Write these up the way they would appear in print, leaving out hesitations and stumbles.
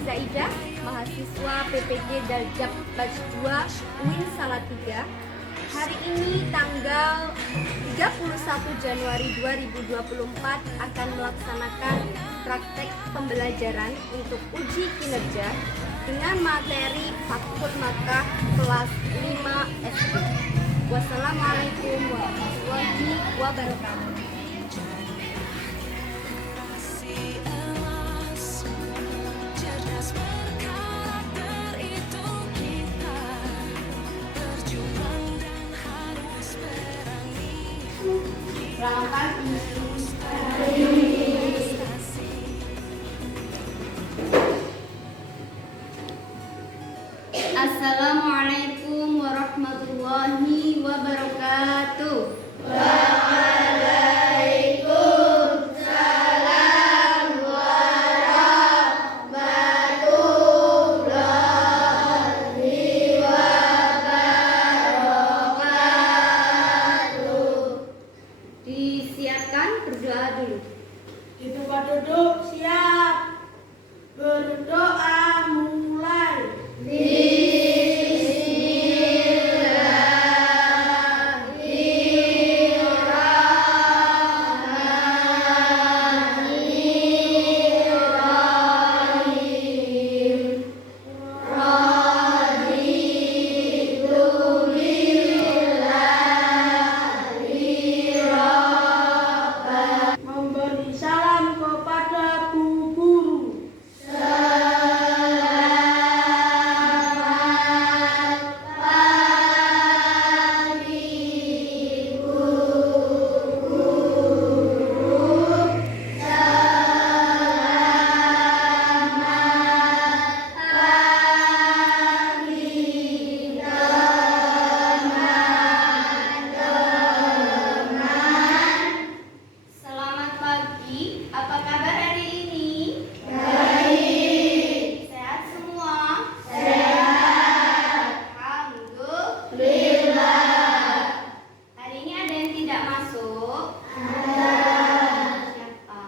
Zaidah, mahasiswa PPG Darjab Batch 2 UIN Salatiga. Hari ini tanggal 31 Januari 2024 akan melaksanakan praktek pembelajaran untuk uji kinerja dengan materi Fathul Makkah kelas 5 SD. Wassalamualaikum warahmatullahi wabarakatuh. Assalamualaikum warahmatullahi wabarakatuh. Waalaikumsalam warahmatullahi wabarakatuh. Disiapkan berdoa dulu. Di tempat duduk siap. Berdoa mulai. Memberi salam kepada Bu Guru. Selamat pagi, apa kabar hari ini? Sehat semua? Alhamdulillah. Hari ini ada yang tidak masuk? Siapa?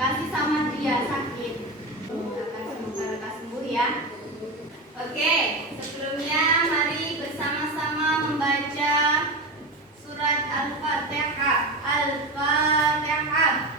Kasih sama dia sakit. Akan semoga lekas sembuh ya. Oke, sebelumnya mari bersama-sama membaca surat Al-Fatihah. Al-Fatihah.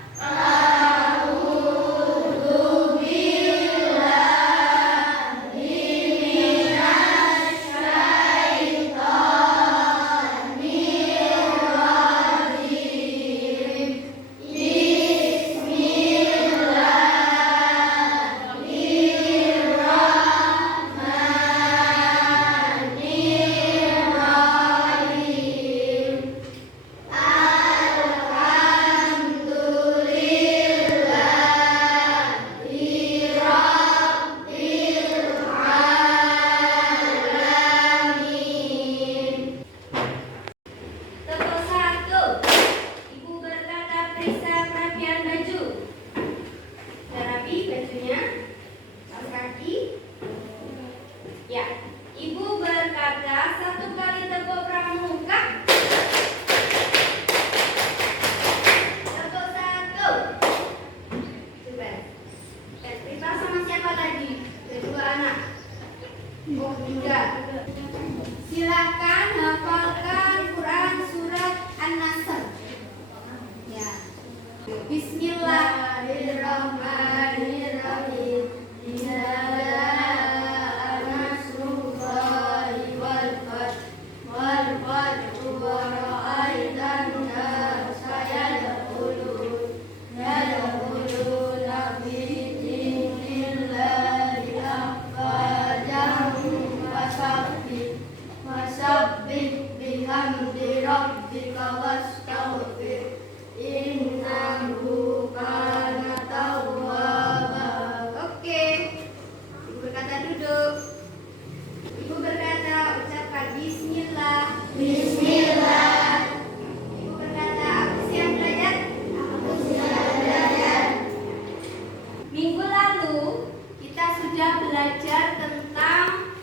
Tepuk satu. Ibu berkata periksa kerapian baju. Sudah rapi bajunya? Kaos kaki? Ya. Ibu berkata 1 kali tepuk pramuka. Tepuk satu. Coba. Cerita sama siapa tadi? Kedua anak. Oh, tiga. Silakan hafalkan Quran surat An-Nasr. Ya. Bismillahirrahmanirrahim. Idza jaa nasrullahi wal fath wa ra'aitan nasa yadkhuluna fi dinillahi afwajan wasabbih bihamdi rabbika wastaghfir innahu kana tawwaba. Oke. Ibu berkata duduk. Ibu berkata ucapkan bismillah. Bismillah. Ibu berkata aku siap belajar. Aku siap belajar. Minggu lalu kita sudah belajar tentang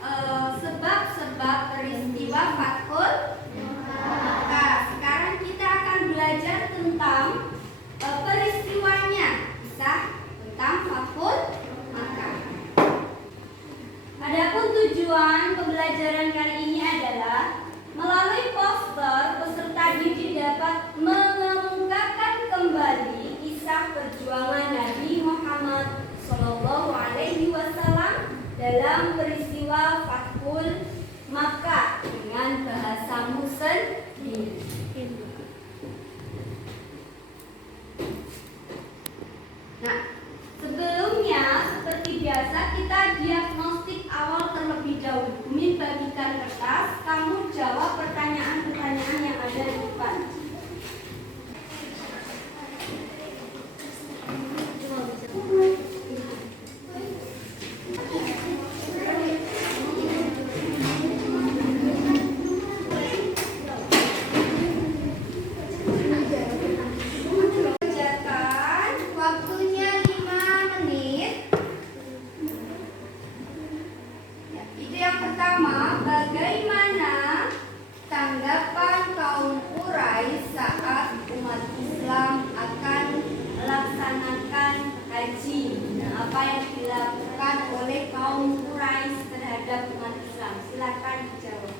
sebab-sebab peristiwa Fathul Makkah. Sekarang kita akan belajar tentang peristiwanya, kisah tentang Fathul Adapun tujuan pembelajaran kali ini adalah melalui poster peserta didik dapat mengemukakan kembali kisah perjuangan Nabi Muhammad SAW dalam peristiwa Fathul Makkah dengan bahasamu sendiri. Nah, sebelumnya seperti biasa kita diagnostik awal terlebih dahulu. Bumi bagikan kertas, kamu jawab pertanyaan-pertanyaan yang ada di depan. Apa yang dilakukan oleh kaum Quraisy terhadap umat Islam? Silakan dijawab.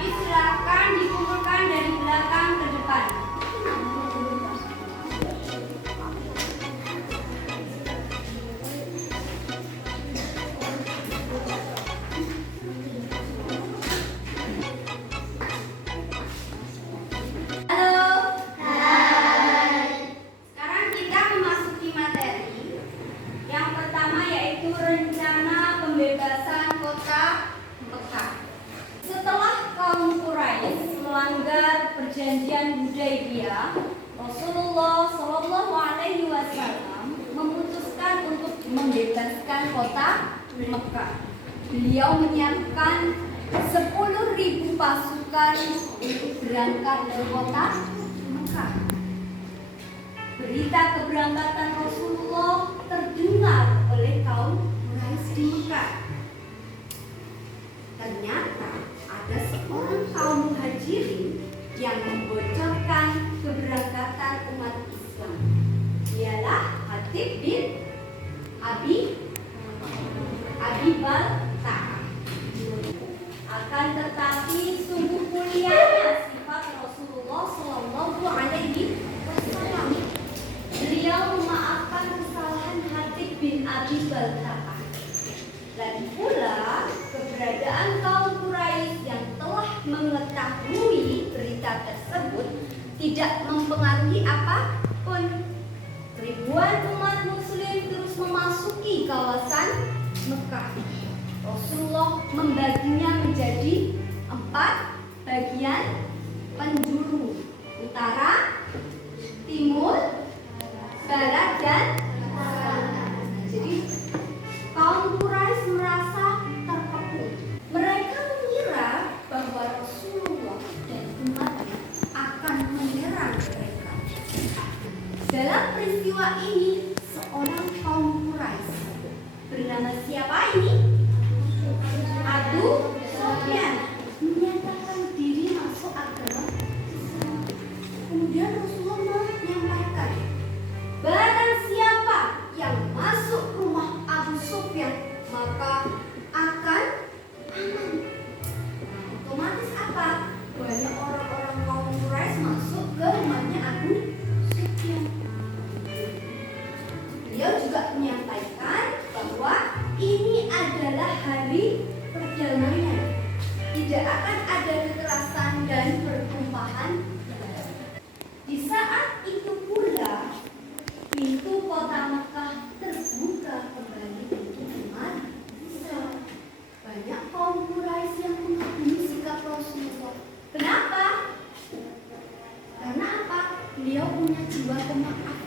Silakan dikumpulkan dari belakang ke depan. Halo. Hai. Sekarang kita memasuki materi. Yang pertama yaitu rencana pembebasan kota Mekah. Setelah kaum Quraisy melanggar perjanjian Hudaybiyah, Rasulullah SAW memutuskan untuk membebaskan kota Mekah. Beliau menyiapkan 10.000 pasukan untuk berangkat ke kota Mekah. Berita keberangkatan Rasulullah terdengar oleh kaum Quraisy di Mekah. Ternyata ada seorang kaum muhajirin yang membocorkan keberangkatan umat Islam. Ialah Hatib bin Abi Balta'ah. Akan tetapi sungguh mulianya sifat Rasulullah SAW. Beliau memaafkan kesalahan Hatib bin Abi Balta'ah. Lagi pula keberadaan kaum Quraisy yang telah mengetahui berita tersebut tidak mempengaruhi apapun. Ribuan umat muslim terus memasuki kawasan Mekah. Rasulullah membaginya menjadi 4 bagian penjuru: utara, timur, barat, dan selatan. Jadi kaum Quraisy merasa terpukul. Mereka mengira bahwa Rasulullah dan umatnya akan menyerang mereka. Dalam peristiwa ini, seorang kaum Quraisy bernama siapa ini? Abu Sufyan menyatakan diri masuk agama Islam. Kemudian Rasulullah menyampaikan, barang siapa yang masuk rumah Abu Sufyan maka akan aman. Otomatis apa? Banyak orang-orang kaum Quraisy masuk ke rumahnya Abu Sufyan. Beliau juga menyampaikan bahwa ini adalah hari perdamaian. Tidak akan ada kekerasan dan pertumpahan darah. Di saat itu pula pintu kota Mekah terbuka kembali untuk umat Islam. Banyak kaum Quraisy yang mengagumi sikap Rasulullah. Kenapa? Karena apa? Beliau punya jiwa pemaaf.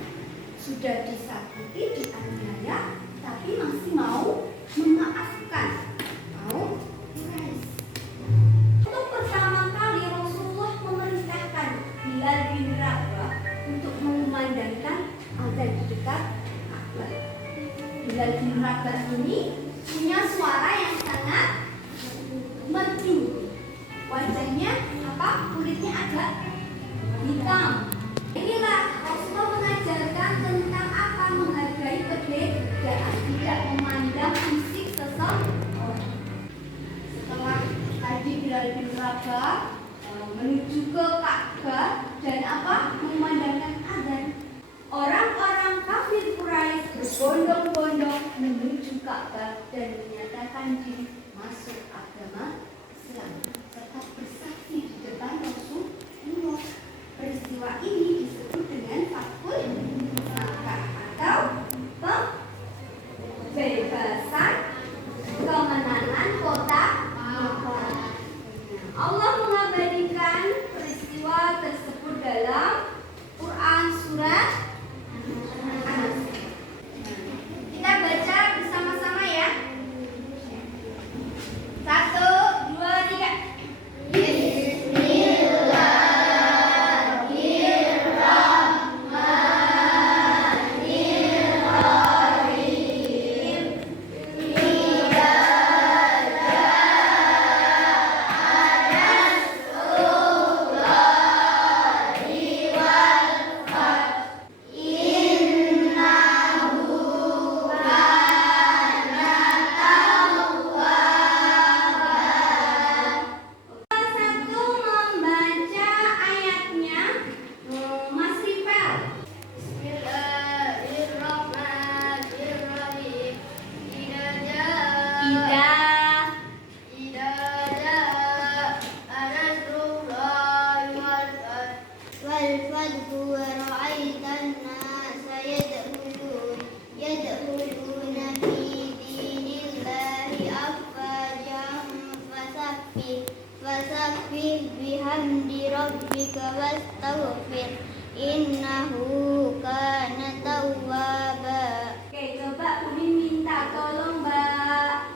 Sudah disakiti, dianiaya, tapi masih mau memaafkan kaum Quraisy. ini agak hitam. Inilah Rasulullah mengajarkan tentang apa menghargai perbedaan, tidak memandang fisik seseorang. Setelah tadi Bilal bin Rabah menuju ke Ka'bah dan apa? Memandangkan azan. Orang-orang kafir Quraisy berbondong-bondong menuju Ka'bah dan menyatakan diri masuk agama Islam serta bersaksi di depan Rasulullah. Peristiwa ini disebut dengan Fathul Makkah atau pembebasan kemenangan kota Makkah. Allah mengabadikan peristiwa tersebut dalam Quran surat An-Nas. Kita baca bersama-sama ya. 1, 2, 3. Fasabbih bihamdi rabbika wastaghfir innahu kana tawwaba. Oke, coba Umi minta tolong Mbak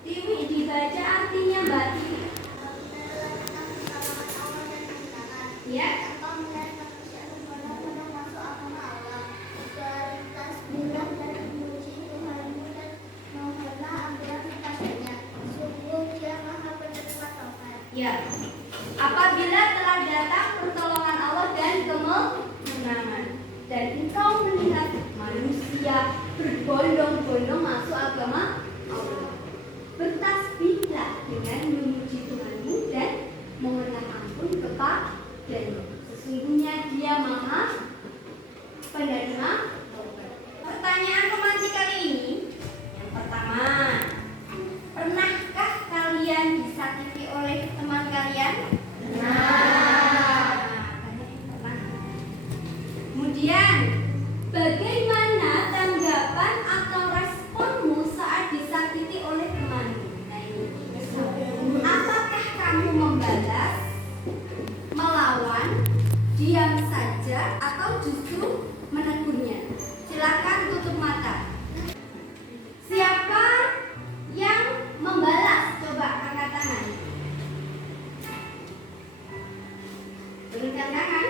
Tiwi dibaca artinya Mbak Tiwi. Ya. Ya. Apabila telah datang pertolongan Allah dan kemenangan dan engkau melihat manusia berbondong-bondong masuk agama Allah, bertasbihlah dengan memuji Tuhanmu dan mohonlah ampun kepadanya. Sesungguhnya Dia Maha Penerima Taubat. Pertanyaan romantis kali ini yang pertama, pernahkah kalian disakiti oleh teman kalian? Kemudian, bagaimana tanggapan atau responmu saat disakiti oleh temanmu? Apakah kamu membalas, melawan, diam saja, atau justru menegurnya? Silakan tutup mata. Siapa yang membalas? Coba angkat tangan. Turunkan tangan.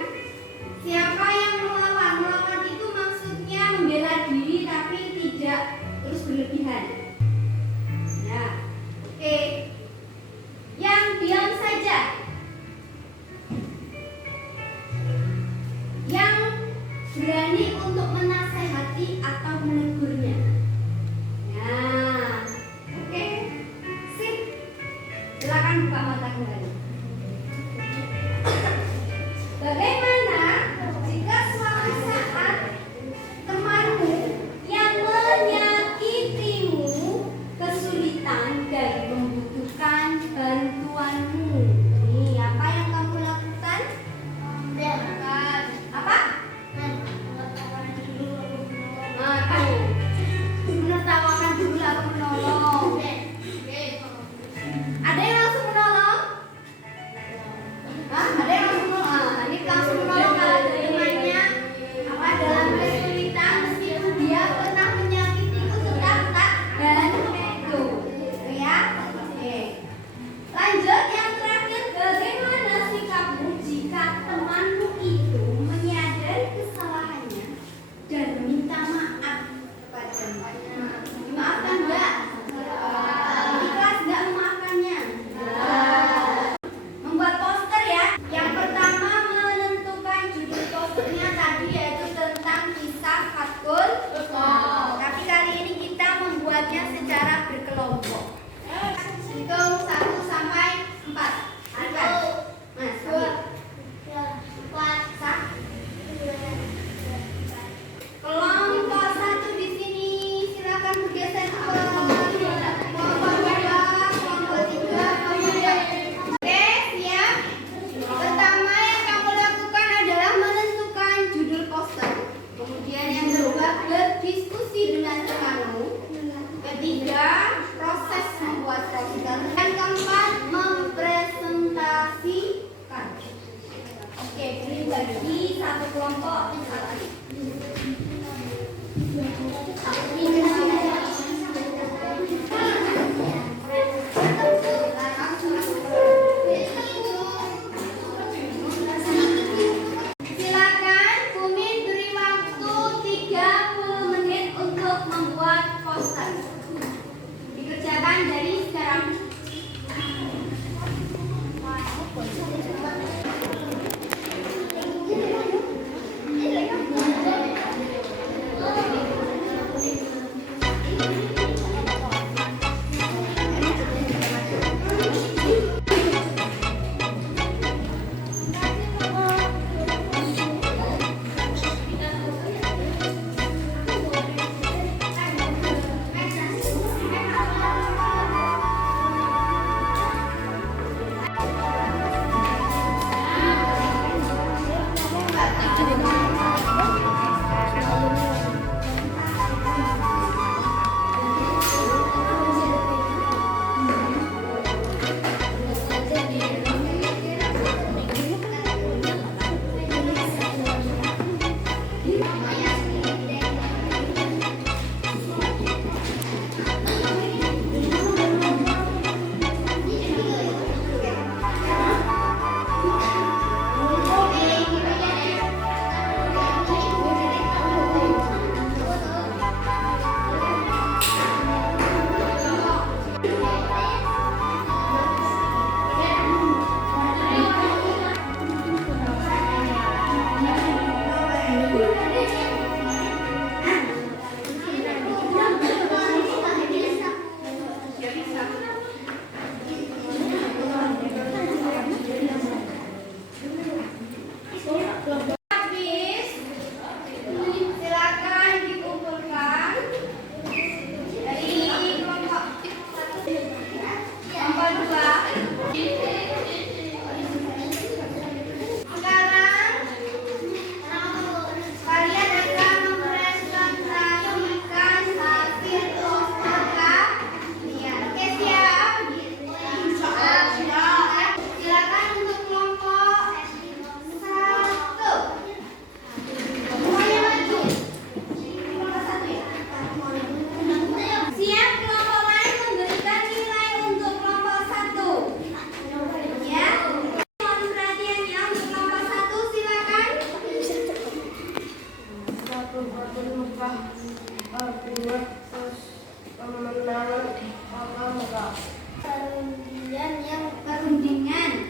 Siapa yang melawan? Melawan itu maksudnya membela diri tapi tidak terus berlebihan. Ya, oke. Yang diam saja. Yang berani untuk menasehati atau menegurnya. Nah, oke. Sip. Silakan buka mata kembali. Bagaimana jika suatu saat temanmu yang menyakitimu kesulitan dan membutuhkan bantuanmu? Nih, apa yang kamu lakukan? Apa? Menertawakan dulu lalu menolong. Ada yang langsung menolong?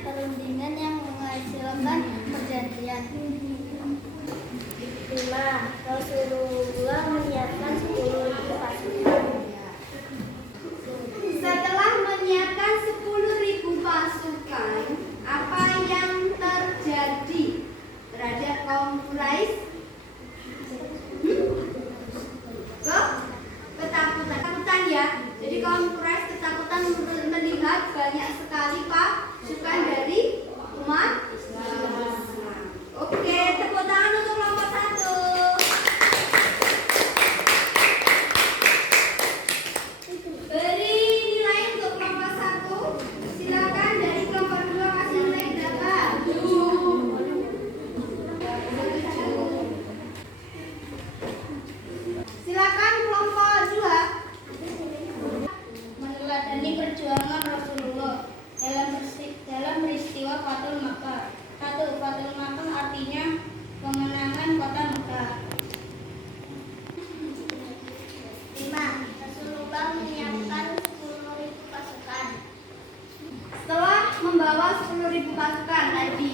perundingan yang menghasilkan perjanjian. 5. Rasulullah menyiapkan 10.000 pasukan. Setelah menyiapkan 10.000 pasukan, apa yang terjadi terhadap kaum Quraisy? Ketakutan ya. Jadi kaum Quraisy ketakutan melihat banyak sekali pasukan dari umat Islam. Oke, tepuk tangan untuk kelompok 1. Beri nilai untuk kelompok 1. Silakan dari kelompok 2 kasih nilai berapa? 7. Silakan kelompok 2. Meneladani perjuangan Rasulullah dalam peristiwa Fathul Makkah. 1. Fathul Makkah artinya kemenangan kota Makkah. 5. Rasulullah menyiapkan 10.000 pasukan. Setelah membawa 10.000 pasukan tadi,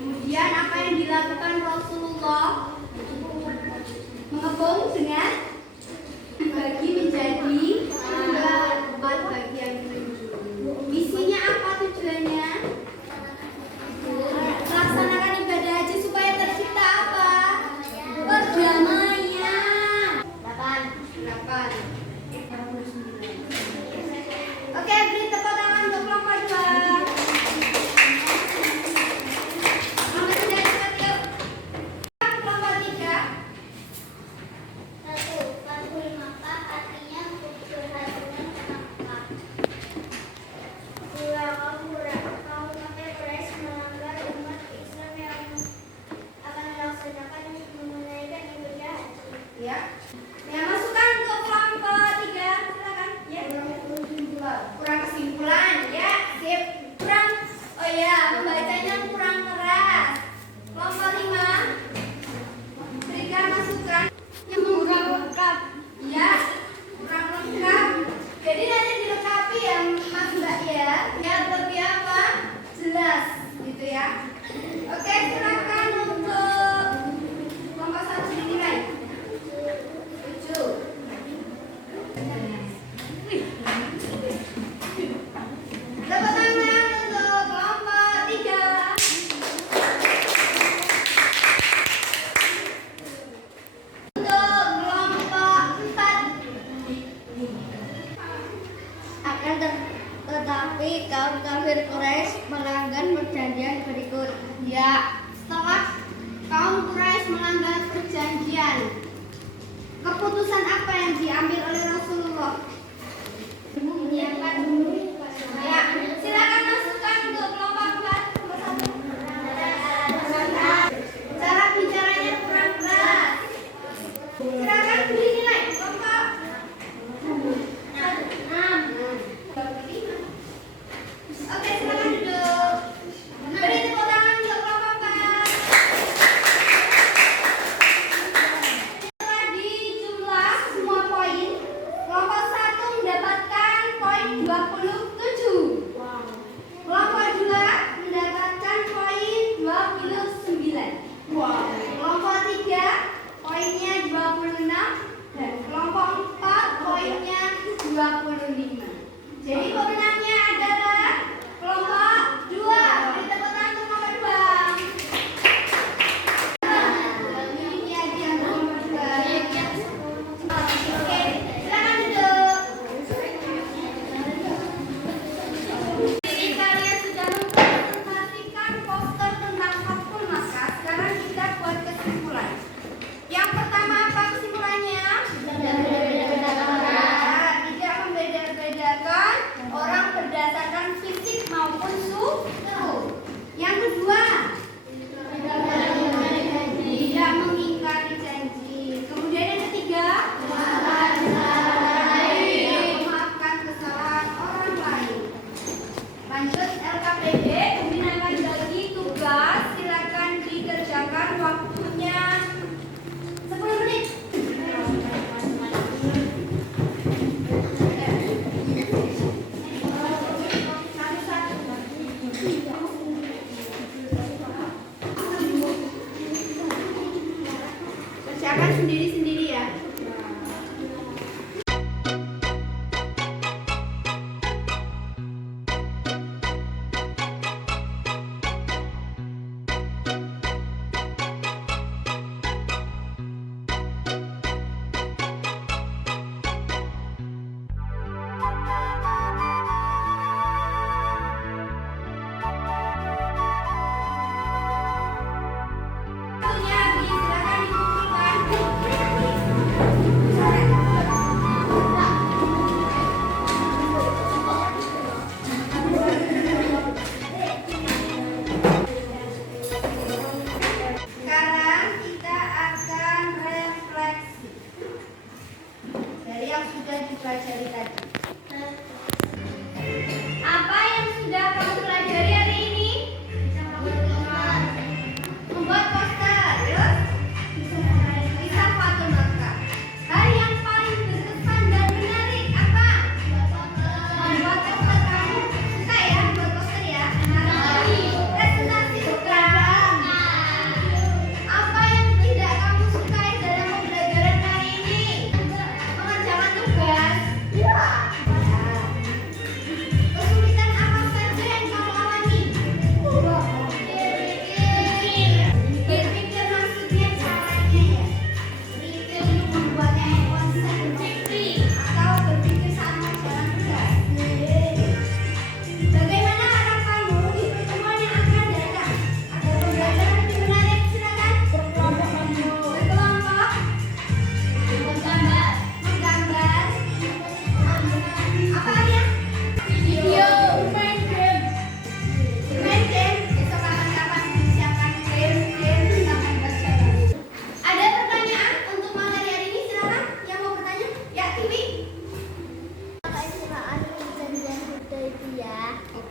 kemudian apa yang dilakukan Rasulullah? Mengepung dengan dibagi menjadi 4 bagian. Misinya apa tujuannya? Melaksanakan ibadah haji supaya tercipta apa? Perdamaian. 8. Oke, beri tepuk tangan untuk kelompok 2. Kelompok 3 cepat yuk. Kelompok 3. 1. Fathul Makkah artinya keberhasilan Makkah. 2. Kaum Quraisy melanggar umat Islam yang akan melaksanakan menunaikan ibadah haji. Ya. Yang masukkan untuk kelompok 3. Silakan. Ya. Kurang kesimpulan. Ya, sip. Kurang. Oh ya, pembacanya kurang keras. Kelompok 5. Berikan masukan yang kurang lengkap. Ya, kurang lengkap. Jadi nanti dilengkapi ya, Mas Mbak ya. Biar lebih apa? Jelas, gitu ya. Oke, silakan untuk kelompok 1 dinilai. 7. Tepuk tangan untuk kelompok 3. Untuk kelompok 4. Tetapi kaum kafir Quraisy melanggar perjanjian berikut. Ya, setelah kaum Quraisy melanggar perjanjian, keputusan apa yang diambil oleh Rasulullah? Menyiapkan Ya, silakan masukkan untuk kelompok 4. Cara bicaranya kurang keras. Silakan beri nilai kelompok 6. Oke, silakan duduk. Beri tepuk tangan untuk kelompok 4. Setelah dijumlah semua poin, kelompok 1 mendapatkan poin 27. Kelompok 2 mendapatkan poin 29. Kelompok 3 poinnya 26 dan kelompok 4 poinnya 25. Jadi pemenangnya adalah kelompok 2. Beri tepuk tangan untuk kelompok 2. Ini dia kelompok 2. Oke, silakan duduk. Jadi kalian sudah mempresentasikan poster tentang Fathul Makkah. Sekarang kita buat kesimpulan. Yang pertama apa kesimpulannya? Tidak membeda-bedakan orang berdasarkan fisik maupun suku. Yang kedua, tidak mengingkari janji. Kemudian yang ketiga, memaafkan kesalahan orang lain. Lanjut LKPD, kemudian akan bagi tugas, silakan dikerjakan waktunya 10 menit.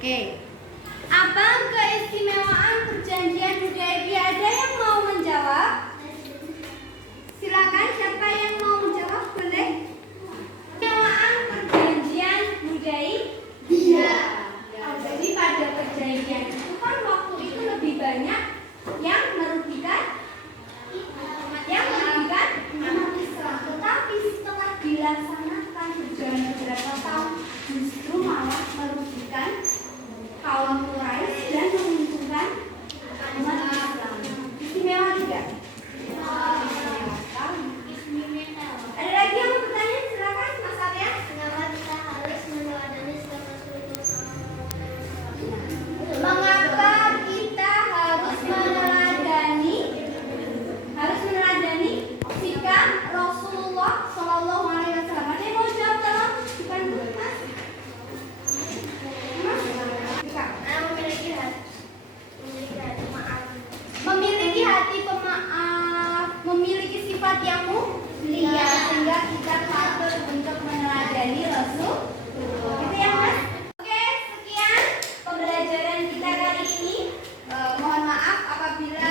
Oke. Apa keistimewaan perjanjian Hudaibiyah? Ada yang mau menjawab? Silakan, siapa yang mau menjawab? Boleh. Keistimewaan perjanjian Hudaibiyah. Jadi pada perjanjian itu kan waktu itu lebih banyak yang merugikan umat Islam. Tetapi setelah dilaksanakan berjalan beberapa tahun, justru malah merugikan kaum Quraisy dan menguntungkan umat Islam. Istimewa tidak? Ada lagi yang mau bertanya? Silakan, Mas Arya. Kenapa kita harus meneladani sikap Rasulullah Mengapa kita harus meneladani sikap Rasulullah Shallallahu Alaihi Wasallam? Ada yang mau jawab? Tolong dibantu, Mas. Memiliki hati pemaaf, memiliki sifat yang mulia, sehingga kita patut untuk meneladani Rasul. Gitu ya, Mas? Oke, sekian pembelajaran kita kali ini. Mohon maaf apabila